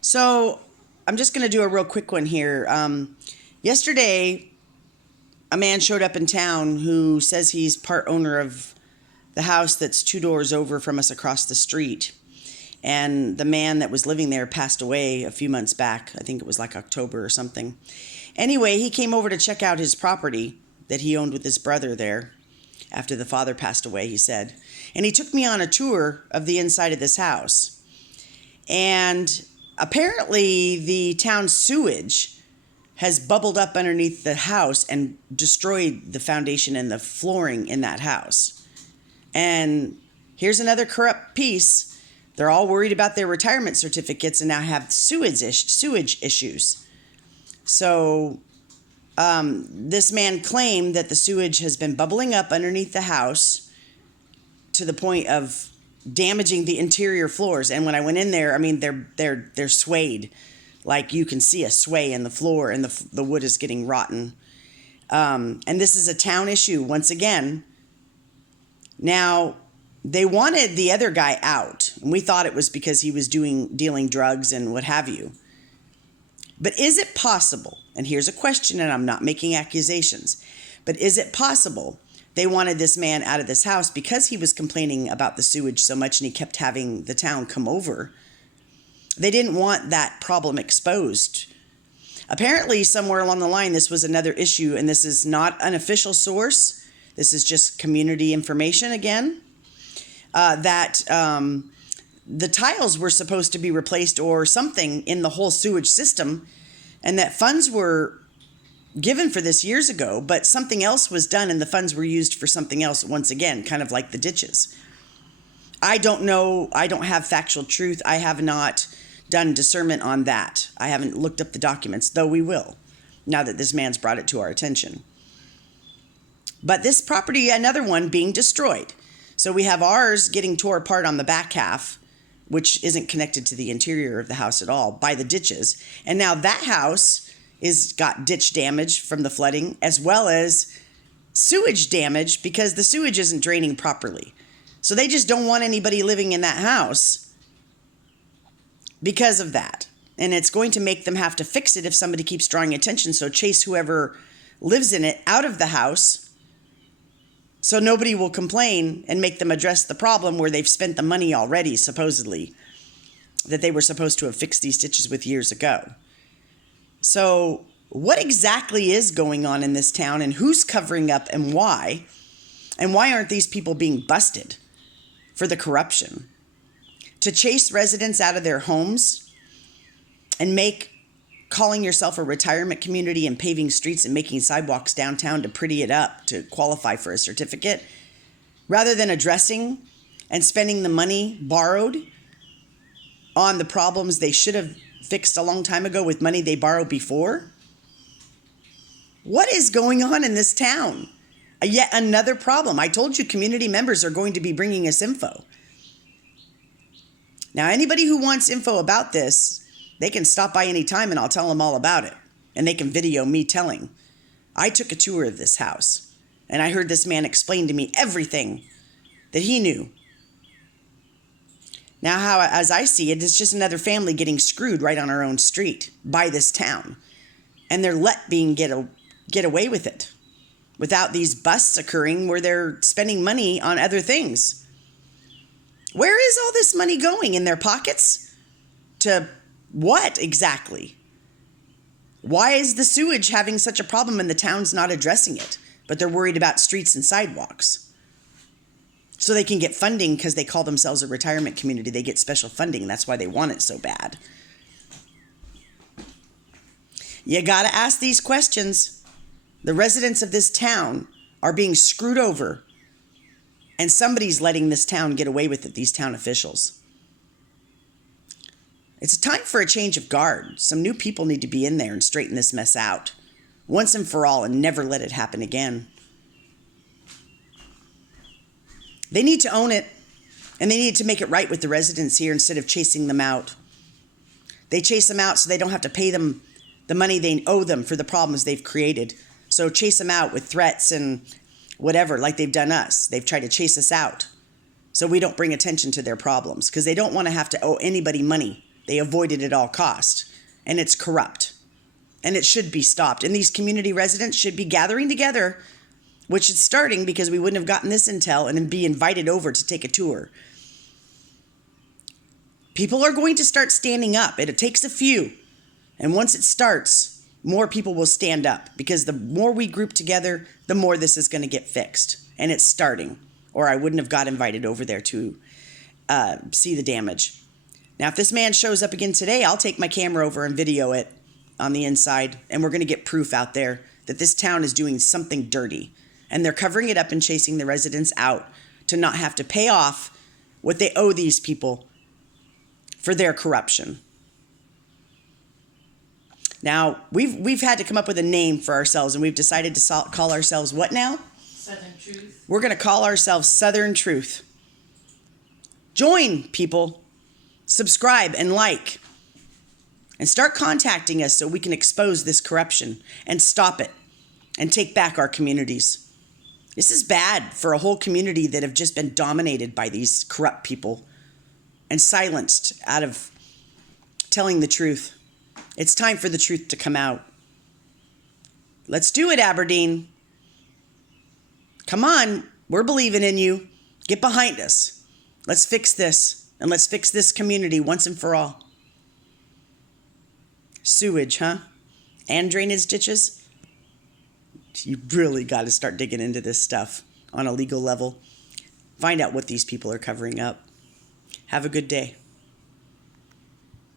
So I'm just going to do a real quick one here. Yesterday, a man showed up in town who says he's part owner of the house that's two doors over from us across the street. And the man that was living there passed away a few months back. I think it was like October or something. Anyway, he came over to check out his property that he owned with his brother there after the father passed away, he said. And he took me on a tour of the inside of this house. And apparently the town sewage has bubbled up underneath the house and destroyed the foundation and the flooring in that house. And here's another corrupt piece. They're all worried about their retirement certificates and now have sewage issues. So this man claimed that the sewage has been bubbling up underneath the house to the point of damaging the interior floors. And when I went in there, I mean, they're swayed. Like you can see a sway in the floor, and the wood is getting rotten. And this is a town issue once again. Now, they wanted the other guy out, and we thought it was because he was dealing drugs and what have you. But is it possible, and here's a question, and I'm not making accusations, but is it possible they wanted this man out of this house because he was complaining about the sewage so much and he kept having the town come over? They didn't want that problem exposed. Apparently, somewhere along the line, this was another issue, and this is not an official source. This is just community information again, that the tiles were supposed to be replaced or something in the whole sewage system, and that funds were given for this years ago, but something else was done and the funds were used for something else once again, kind of like the ditches. I don't know. I don't have factual truth. I have not done discernment on that. I haven't looked up the documents, though we will, now that this man's brought it to our attention. But this property, another one being destroyed. So we have ours getting tore apart on the back half, which isn't connected to the interior of the house at all, by the ditches. And now that house is got ditch damage from the flooding, as well as sewage damage because the sewage isn't draining properly. So they just don't want anybody living in that house because of that. And it's going to make them have to fix it if somebody keeps drawing attention. So chase whoever lives in it out of the house so nobody will complain and make them address the problem where they've spent the money already, supposedly, that they were supposed to have fixed these ditches with years ago. So what exactly is going on in this town, and who's covering up and why? And why aren't these people being busted for the corruption? To chase residents out of their homes and make calling yourself a retirement community and paving streets and making sidewalks downtown to pretty it up to qualify for a certificate, rather than addressing and spending the money borrowed on the problems they should have fixed a long time ago with money they borrowed before? What is going on in this town? Yet another problem. I told you community members are going to be bringing us info. Now, anybody who wants info about this, they can stop by any time and I'll tell them all about it. And they can video me telling. I took a tour of this house and I heard this man explain to me everything that he knew. Now, how, as I see it, it's just another family getting screwed right on our own street by this town. And they're get away with it without these busts occurring where they're spending money on other things. Where is all this money going? In their pockets? To what exactly? Why is the sewage having such a problem and the town's not addressing it? But they're worried about streets and sidewalks. So they can get funding because they call themselves a retirement community. They get special funding. That's why they want it so bad. You got to ask these questions. The residents of this town are being screwed over. And somebody's letting this town get away with it, these town officials. It's time for a change of guard. Some new people need to be in there and straighten this mess out once and for all and never let it happen again. They need to own it, and they need to make it right with the residents here instead of chasing them out. They chase them out so they don't have to pay them the money they owe them for the problems they've created. So chase them out with threats and whatever, like they've done us. They've tried to chase us out so we don't bring attention to their problems because they don't want to have to owe anybody money. They avoid it at all cost. And it's corrupt. And it should be stopped. And these community residents should be gathering together, which is starting because we wouldn't have gotten this intel, and then be invited over to take a tour. People are going to start standing up. It takes a few. And once it starts, more people will stand up, because the more we group together, the more this is going to get fixed. And it's starting, or I wouldn't have got invited over there to see the damage. Now, if this man shows up again today, I'll take my camera over and video it on the inside, and we're going to get proof out there that this town is doing something dirty, and they're covering it up and chasing the residents out to not have to pay off what they owe these people for their corruption. Now, we've had to come up with a name for ourselves, and we've decided to call ourselves what now? Southern Truth. We're going to call ourselves Southern Truth. Join, people. Subscribe and like. And start contacting us so we can expose this corruption and stop it and take back our communities. This is bad for a whole community that have just been dominated by these corrupt people and silenced out of telling the truth. It's time for the truth to come out. Let's do it, Aberdeen. Come on, we're believing in you. Get behind us. Let's fix this, and let's fix this community once and for all. Sewage, huh? And drainage ditches? You really got to start digging into this stuff on a legal level. Find out what these people are covering up. Have a good day.